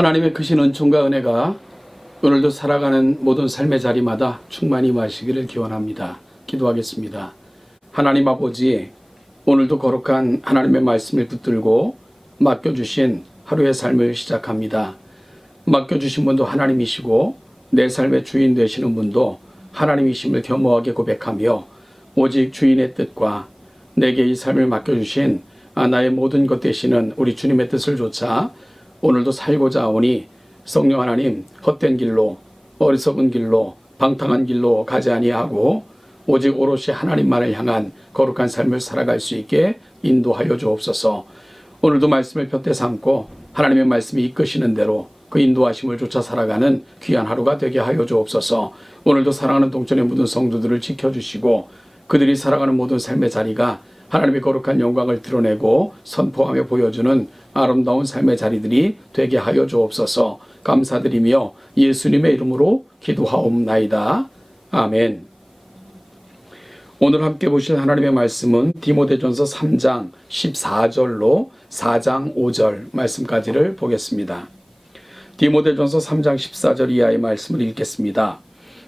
하나님의 크신 은총과 은혜가 오늘도 살아가는 모든 삶의 자리마다 충만히 임하시기를 기원합니다. 기도하겠습니다. 하나님 아버지, 오늘도 거룩한 하나님의 말씀을 붙들고 맡겨주신 하루의 삶을 시작합니다. 맡겨주신 분도 하나님이시고 내 삶의 주인 되시는 분도 하나님이심을 겸허하게 고백하며 오직 주인의 뜻과 내게 이 삶을 맡겨주신 나의 모든 것 되시는 우리 주님의 뜻을 좇아 오늘도 살고자 하오니 성령 하나님, 헛된 길로, 어리석은 길로, 방탕한 길로 가지 아니하고 오직 오롯이 하나님만을 향한 거룩한 삶을 살아갈 수 있게 인도하여 주옵소서. 오늘도 말씀을 푯대 삼고 하나님의 말씀이 이끄시는 대로 그 인도하심을 쫓아 살아가는 귀한 하루가 되게 하여 주옵소서. 오늘도 사랑하는 동천의 모든 성도들을 지켜주시고 그들이 살아가는 모든 삶의 자리가 하나님의 거룩한 영광을 드러내고 선포하며 보여주는 아름다운 삶의 자리들이 되게 하여 주옵소서. 감사드리며 예수님의 이름으로 기도하옵나이다. 아멘. 오늘 함께 보실 하나님의 말씀은 디모데전서 3장 14절로 4장 5절 말씀까지를 보겠습니다. 디모데전서 3장 14절 이하의 말씀을 읽겠습니다.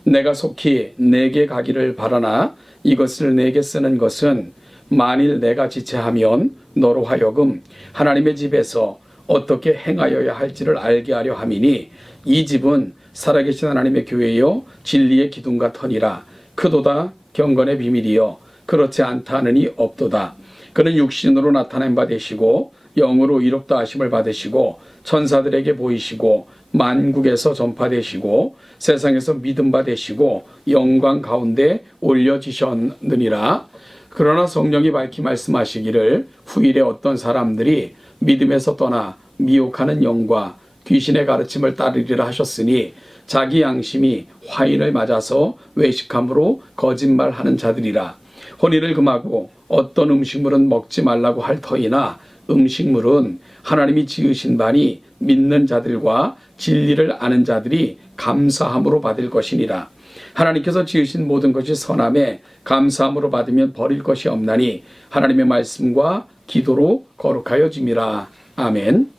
내가 속히 내게 가기를 바라나 이것을 내게 쓰는 것은 만일 내가 지체하면 너로 하여금 하나님의 집에서 어떻게 행하여야 할지를 알게 하려 함이니 이 집은 살아계신 하나님의 교회요 진리의 기둥과 터니라. 크도다 경건의 비밀이요 그렇지 않다 하느니 없도다. 그는 육신으로 나타낸 바 되시고 영으로 이롭다 하심을 받으시고 천사들에게 보이시고 만국에서 전파되시고 세상에서 믿음 바 되시고 영광 가운데 올려지셨느니라. 그러나 성령이 밝히 말씀하시기를 후일에 어떤 사람들이 믿음에서 떠나 미혹하는 영과 귀신의 가르침을 따르리라 하셨으니 자기 양심이 화인을 맞아서 외식함으로 거짓말하는 자들이라. 혼인을 금하고 어떤 음식물은 먹지 말라고 할 터이나 음식물은 하나님이 지으신 바니 믿는 자들과 진리를 아는 자들이 감사함으로 받을 것이니라. 하나님께서 지으신 모든 것이 선함에 감사함으로 받으면 버릴 것이 없나니 하나님의 말씀과 기도로 거룩하여 짐이라. 아멘.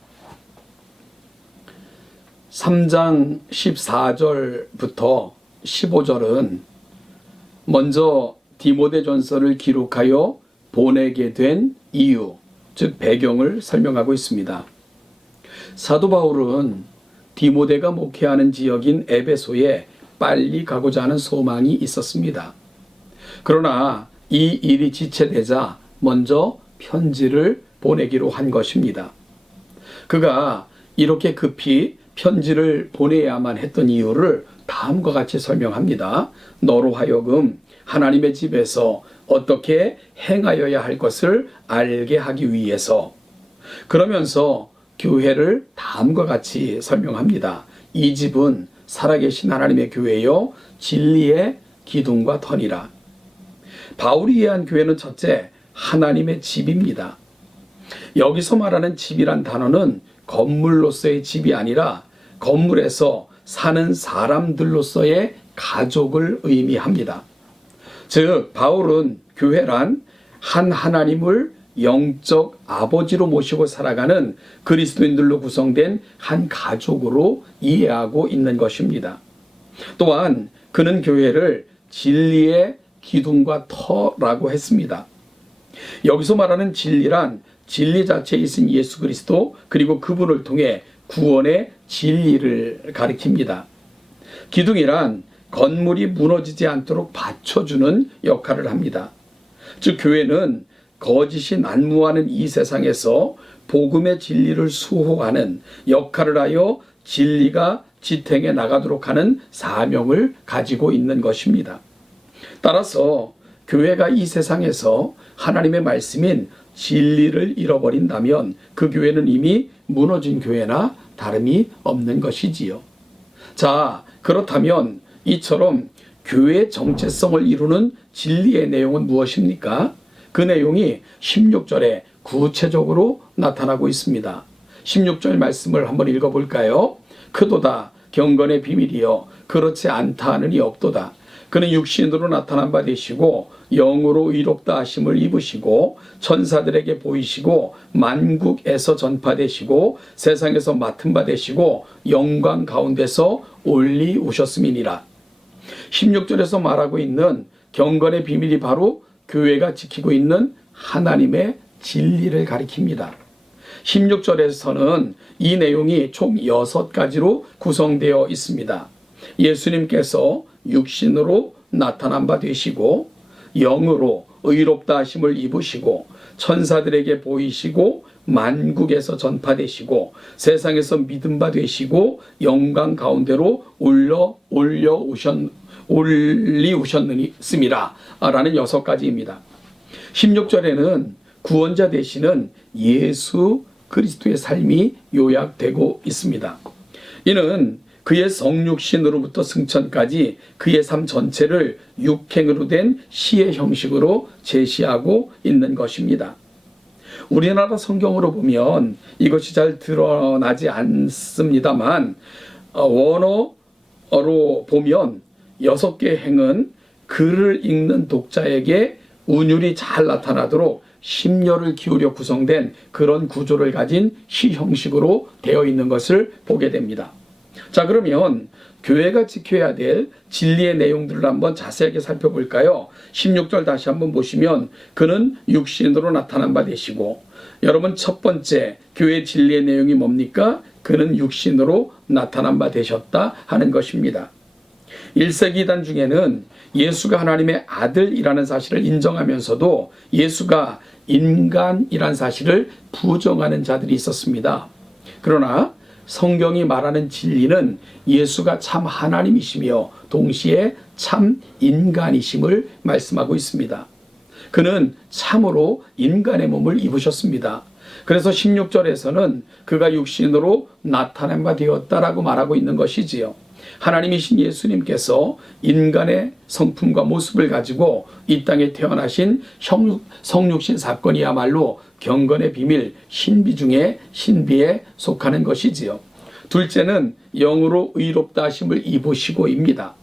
3장 14절부터 15절은 먼저 디모데전서를 기록하여 보내게 된 이유, 즉 배경을 설명하고 있습니다. 사도 바울은 디모데가 목회하는 지역인 에베소에 빨리 가고자 하는 소망이 있었습니다. 그러나 이 일이 지체되자 먼저 편지를 보내기로 한 것입니다. 그가 이렇게 급히 편지를 보내야만 했던 이유를 다음과 같이 설명합니다. 너로 하여금 하나님의 집에서 어떻게 행하여야 할 것을 알게 하기 위해서. 그러면서 교회를 다음과 같이 설명합니다. 이 집은 살아계신 하나님의 교회요 진리의 기둥과 터니라. 바울이 이해한 교회는 첫째, 하나님의 집입니다. 여기서 말하는 집이란 단어는 건물로서의 집이 아니라 건물에서 사는 사람들로서의 가족을 의미합니다. 즉 바울은 교회란 한 하나님을 영적 아버지로 모시고 살아가는 그리스도인들로 구성된 한 가족으로 이해하고 있는 것입니다. 또한 그는 교회를 진리의 기둥과 터라고 했습니다. 여기서 말하는 진리란 진리 자체에 있은 예수 그리스도 그리고 그분을 통해 구원의 진리를 가리킵니다. 기둥이란 건물이 무너지지 않도록 받쳐주는 역할을 합니다. 즉 교회는 거짓이 난무하는 이 세상에서 복음의 진리를 수호하는 역할을 하여 진리가 지탱해 나가도록 하는 사명을 가지고 있는 것입니다. 따라서 교회가 이 세상에서 하나님의 말씀인 진리를 잃어버린다면 그 교회는 이미 무너진 교회나 다름이 없는 것이지요. 자, 그렇다면 이처럼 교회의 정체성을 이루는 진리의 내용은 무엇입니까? 그 내용이 16절에 구체적으로 나타나고 있습니다. 16절 말씀을 한번 읽어볼까요? 크도다 경건의 비밀이여 그렇지 않다 하느니 없도다. 그는 육신으로 나타난 바 되시고 영으로 의롭다 하심을 입으시고 천사들에게 보이시고 만국에서 전파되시고 세상에서 맡은 바 되시고 영광 가운데서 올리우셨음이니라. 16절에서 말하고 있는 경건의 비밀이 바로 교회가 지키고 있는 하나님의 진리를 가리킵니다. 16절에서는 이 내용이 총 6가지로 구성되어 있습니다. 예수님께서 육신으로 나타난 바 되시고 영으로 의롭다 하심을 입으시고 천사들에게 보이시고 만국에서 전파되시고 세상에서 믿음 바 되시고 영광 가운데로 올리우셨음이라 라는 6가지입니다. 16절에는 구원자 되시는 예수 그리스도의 삶이 요약되고 있습니다. 이는 그의 성육신으로부터 승천까지 그의 삶 전체를 육행으로 된 시의 형식으로 제시하고 있는 것입니다. 우리나라 성경으로 보면 이것이 잘 드러나지 않습니다만 원어로 보면 6개의 행은 글을 읽는 독자에게 운율이 잘 나타나도록 심려를 기울여 구성된 그런 구조를 가진 시 형식으로 되어 있는 것을 보게 됩니다. 자, 그러면 교회가 지켜야 될 진리의 내용들을 한번 자세하게 살펴볼까요? 16절 다시 한번 보시면 그는 육신으로 나타난 바 되시고, 여러분 첫 번째 교회 진리의 내용이 뭡니까? 그는 육신으로 나타난 바 되셨다 하는 것입니다. 1세기 이단 중에는 예수가 하나님의 아들이라는 사실을 인정하면서도 예수가 인간이란 사실을 부정하는 자들이 있었습니다. 그러나 성경이 말하는 진리는 예수가 참 하나님이시며 동시에 참 인간이심을 말씀하고 있습니다. 그는 참으로 인간의 몸을 입으셨습니다. 그래서 16절에서는 그가 육신으로 나타난 바 되었다라고 말하고 있는 것이지요. 하나님이신 예수님께서 인간의 성품과 모습을 가지고 이 땅에 태어나신 성육신 사건이야말로 경건의 비밀, 신비 중에 신비에 속하는 것이지요. 둘째는 영으로 의롭다 하심을 입으시고입니다.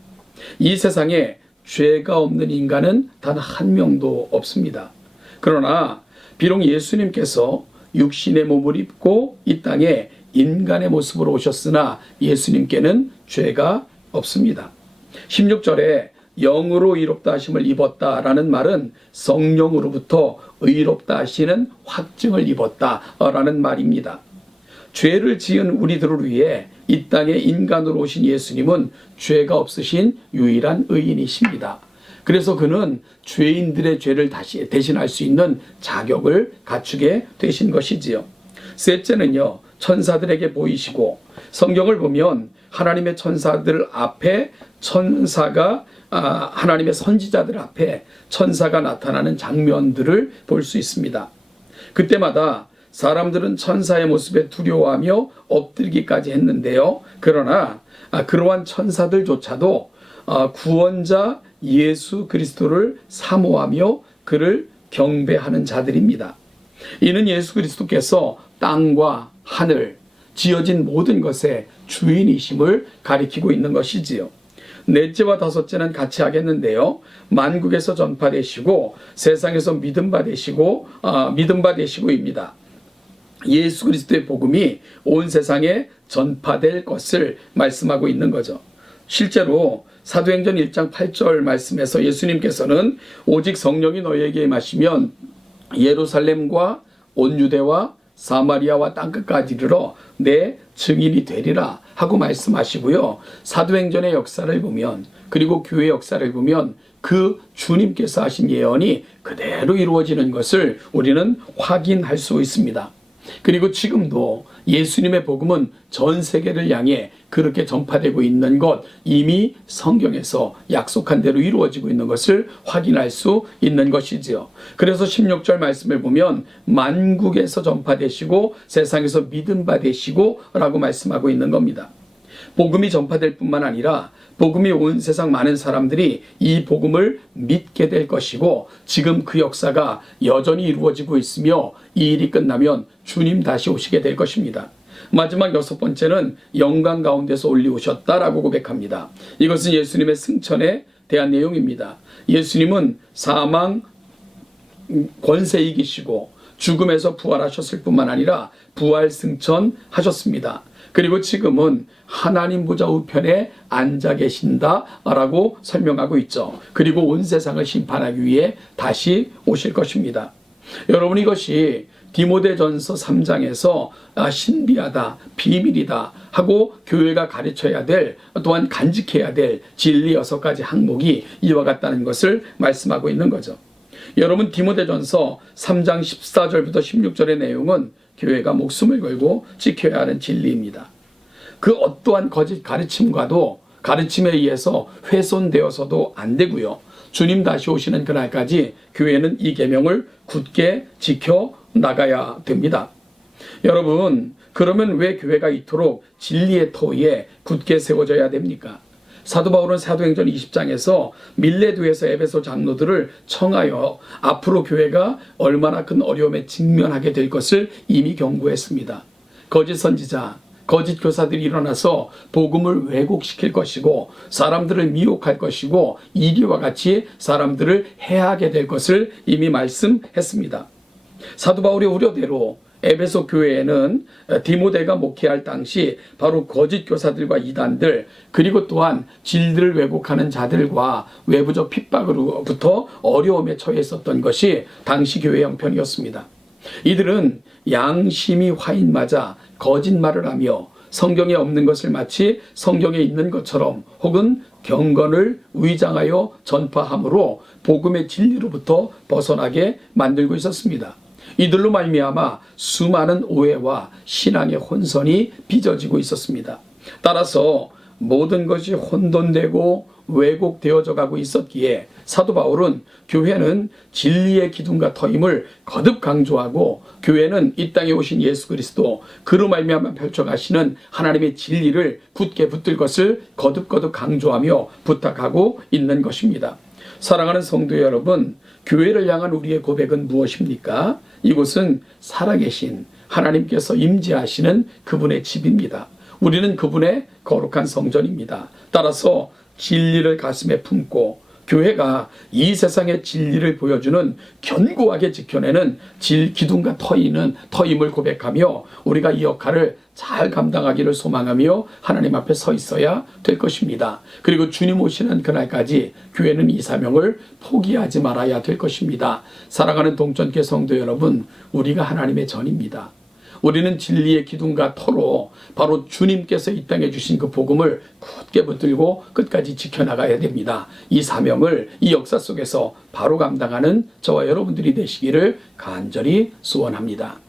이 세상에 죄가 없는 인간은 단 한 명도 없습니다. 그러나 비록 예수님께서 육신의 몸을 입고 이 땅에 인간의 모습으로 오셨으나 예수님께는 죄가 없습니다. 16절에 영으로 의롭다 하심을 입었다라는 말은 성령으로부터 의롭다 하시는 확증을 입었다라는 말입니다. 죄를 지은 우리들을 위해 이 땅에 인간으로 오신 예수님은 죄가 없으신 유일한 의인이십니다. 그래서 그는 죄인들의 죄를 다시 대신할 수 있는 자격을 갖추게 되신 것이지요. 셋째는요, 천사들에게 보이시고, 성경을 보면 하나님의 천사들 앞에 하나님의 선지자들 앞에 천사가 나타나는 장면들을 볼 수 있습니다. 그때마다 사람들은 천사의 모습에 두려워하며 엎드리기까지 했는데요. 그러나 그러한 천사들조차도 구원자 예수 그리스도를 사모하며 그를 경배하는 자들입니다. 이는 예수 그리스도께서 땅과 하늘, 지어진 모든 것의 주인이심을 가리키고 있는 것이지요. 넷째와 다섯째는 같이 하겠는데요. 만국에서 전파되시고 세상에서 믿음 받으시고입니다. 예수 그리스도의 복음이 온 세상에 전파될 것을 말씀하고 있는 거죠. 실제로 사도행전 1장 8절 말씀에서 예수님께서는 오직 성령이 너희에게 임하시면 예루살렘과 온 유대와 사마리아와 땅끝까지 이르러 내 증인이 되리라 하고 말씀하시고요. 사도행전의 역사를 보면, 그리고 교회 역사를 보면 그 주님께서 하신 예언이 그대로 이루어지는 것을 우리는 확인할 수 있습니다. 그리고 지금도 예수님의 복음은 전 세계를 향해 그렇게 전파되고 있는 것, 이미 성경에서 약속한 대로 이루어지고 있는 것을 확인할 수 있는 것이지요. 그래서 16절 말씀을 보면 만국에서 전파되시고 세상에서 믿음 받으시고 라고 말씀하고 있는 겁니다. 복음이 전파될 뿐만 아니라 복음이 온 세상 많은 사람들이 이 복음을 믿게 될 것이고, 지금 그 역사가 여전히 이루어지고 있으며 이 일이 끝나면 주님 다시 오시게 될 것입니다. 마지막 6번째는 영광 가운데서 올리우셨다라고 고백합니다. 이것은 예수님의 승천에 대한 내용입니다. 예수님은 사망 권세 이기시고 죽음에서 부활하셨을 뿐만 아니라 부활 승천하셨습니다. 그리고 지금은 하나님 보좌 우편에 앉아 계신다라고 설명하고 있죠. 그리고 온 세상을 심판하기 위해 다시 오실 것입니다. 여러분, 이것이 디모데전서 3장에서 신비하다, 비밀이다 하고 교회가 가르쳐야 될, 또한 간직해야 될 진리 6가지 항목이 이와 같다는 것을 말씀하고 있는 거죠. 여러분, 디모데전서 3장 14절부터 16절의 내용은 교회가 목숨을 걸고 지켜야 하는 진리입니다. 그 어떠한 거짓 가르침과도 가르침에 의해서 훼손되어서도 안 되고요. 주님 다시 오시는 그날까지 교회는 이 계명을 굳게 지켜 나가야 됩니다. 여러분, 그러면 왜 교회가 이토록 진리의 터위에 굳게 세워져야 됩니까? 사도 바울은 사도행전 20장에서 밀레도에서 에베소 장로들을 청하여 앞으로 교회가 얼마나 큰 어려움에 직면하게 될 것을 이미 경고했습니다. 거짓 선지자, 거짓 교사들이 일어나서 복음을 왜곡시킬 것이고 사람들을 미혹할 것이고 이리와 같이 사람들을 해하게 될 것을 이미 말씀했습니다. 사도 바울의 우려대로 에베소 교회에는 디모데가 목회할 당시 바로 거짓 교사들과 이단들, 그리고 또한 진리를 왜곡하는 자들과 외부적 핍박으로부터 어려움에 처해 있었던 것이 당시 교회 형편이었습니다. 이들은 양심이 화인 맞아 거짓말을 하며 성경에 없는 것을 마치 성경에 있는 것처럼 혹은 경건을 위장하여 전파함으로 복음의 진리로부터 벗어나게 만들고 있었습니다. 이들로 말미암아 수많은 오해와 신앙의 혼선이 빚어지고 있었습니다. 따라서 모든 것이 혼돈되고 왜곡되어져 가고 있었기에 사도 바울은 교회는 진리의 기둥과 터임을 거듭 강조하고 교회는 이 땅에 오신 예수 그리스도 그로 말미암아 펼쳐가시는 하나님의 진리를 굳게 붙들 것을 거듭 강조하며 부탁하고 있는 것입니다. 사랑하는 성도 여러분, 교회를 향한 우리의 고백은 무엇입니까? 이곳은 살아계신 하나님께서 임재하시는 그분의 집입니다. 우리는 그분의 거룩한 성전입니다. 따라서 진리를 가슴에 품고 교회가 이 세상의 진리를 보여주는 견고하게 지켜내는 기둥과 터임을 고백하며 우리가 이 역할을 잘 감당하기를 소망하며 하나님 앞에 서 있어야 될 것입니다. 그리고 주님 오시는 그날까지 교회는 이 사명을 포기하지 말아야 될 것입니다. 사랑하는 동전계 성도 여러분, 우리가 하나님의 전입니다. 우리는 진리의 기둥과 터로 바로 주님께서 이 땅에 주신 그 복음을 굳게 붙들고 끝까지 지켜나가야 됩니다. 이 사명을 이 역사 속에서 바로 감당하는 저와 여러분들이 되시기를 간절히 소원합니다.